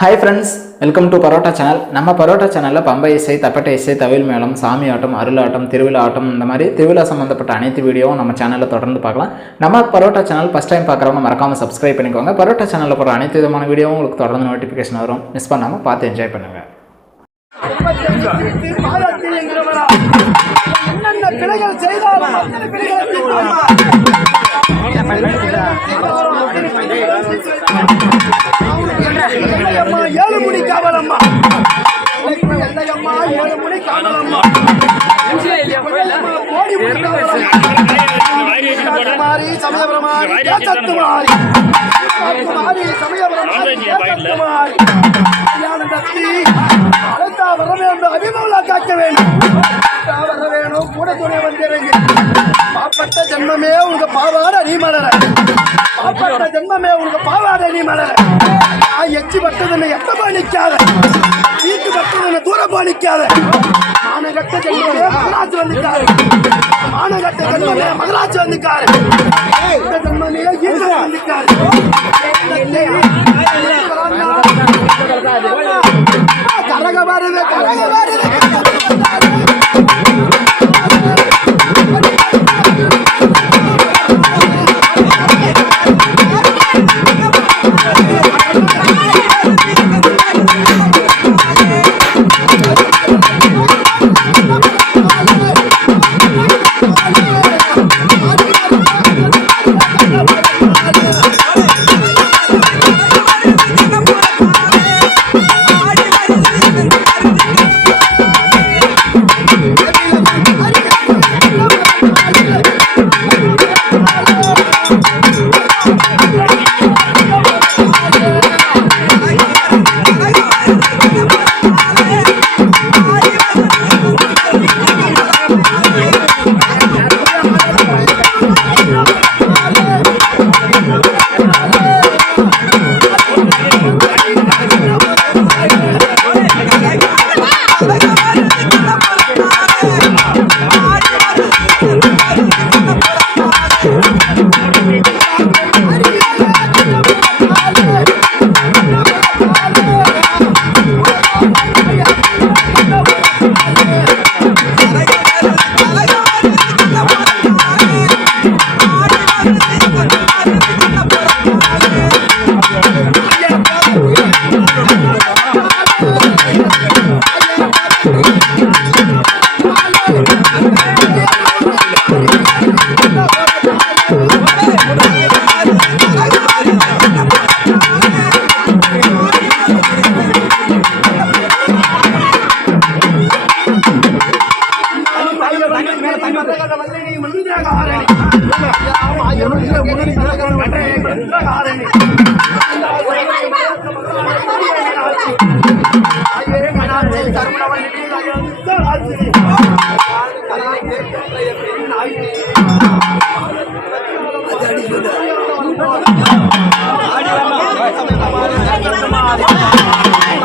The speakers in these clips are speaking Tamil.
Hi friends welcome to parotta channel நம்ம பரோட்டா சேனலில் பம்பை இசை தப்பட்டை இசை தவில் மேளம் சாமி ஆட்டம் அருளாட்டம் திருவிழா ஆட்டம் இந்த மாதிரி திருவிழா சம்மந்தப்பட்ட அனைத்து வீடியோவும் நம்ம சேனலில் தொடர்ந்து பார்க்கலாம். நம்ம பரோட்டா சேனல் ஃபஸ்ட் டைம் பார்க்குறவங்க மறக்காமல் சப்ஸ்கிரைப் பண்ணிக்கோங்க. பரோட்டா சேனலில் போகிற அனைத்து விதமான வீடியோவும் உங்களுக்கு தொடர்ந்து நோட்டிஃபிகேஷன் வரும். மிஸ் பண்ணாமல் பார்த்து என்ஜாய் பண்ணுங்கள் என்னென்ன பிழைகள் செய்தாலும் அத்தனை பிழைகளை எல்லையம்மா ஏழு மணி காவலம்மா. எல்லையம்மா ஏழு மணி காவலம்மா. கோடி மணி காவலம்மா. சத்துமாரி சமயபுரமாரி அழைத்தா வர வேண்டும் அபிமலா காக்க வேண்டும். வர வேணும் கூட துணை வந்திருங்க ஜென்மமே உங்க பாவாட நீ மலர பாப்பட்ட ஜென்மமே உங்க பாவாட நீ மலர நான் எச்சி பட்டதுன்னு எட்டமா நிக்காத வீட்டு பட்டதுன்னு தூரமா நிக்காத மானகட்ட ஜென்மமே மகராஜ் வந்துட்டாரு மானகட்ட ஜென்மமே மகராஜ் வந்துட்டாரு இந்த ஜென்மமே ஈஸ்வரன் வந்துட்டாரு கரக வருது கரக வருது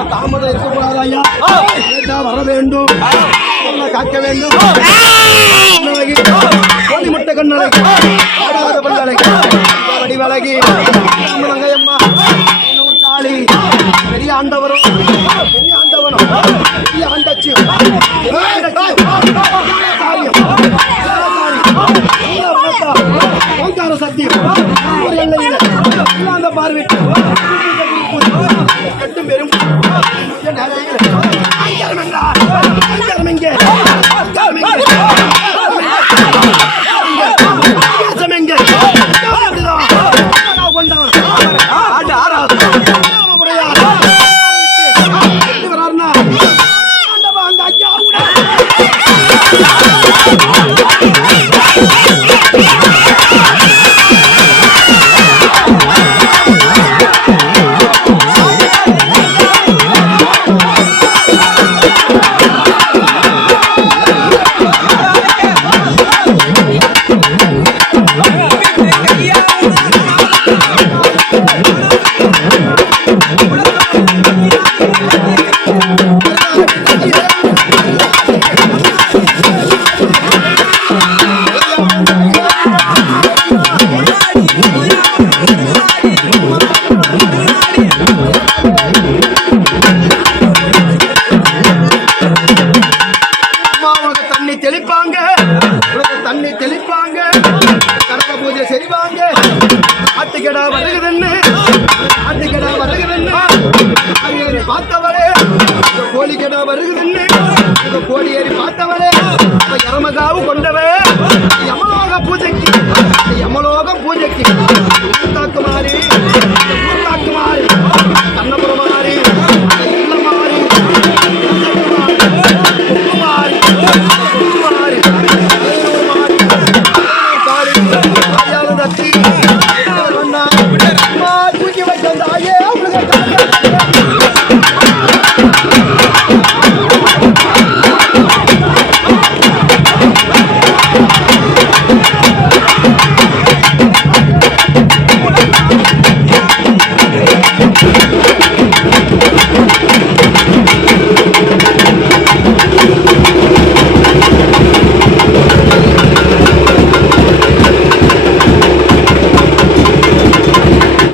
தாமதம் இருக்கக்கூடாது ஐயா. வர வேண்டும். காக்க வேண்டும். கோழி முட்டை கண்ணழகி ஆடாத பல்லழகி வடிவழகி மங்கம்மா இன்னொரு காளி பெரிய ஆண்டவரும் பெரிய ஆண்டவனும். பெரிய ஆண்டச்சி. ஓங்கார சத்தியம் ஒரு எல்லையில் அந்த பார்வைக்கு. கட்டும் பெரும். அங்கரம் என்றார். அங்கரம் எங்கே அன்னைக்கடா வருகிறன்னு அன்னைக்கடா வருகிறன்னு அங்கே பார்த்தவளே கோழிக்கடா வருகிறன்னு கோழி ஏறி பார்த்த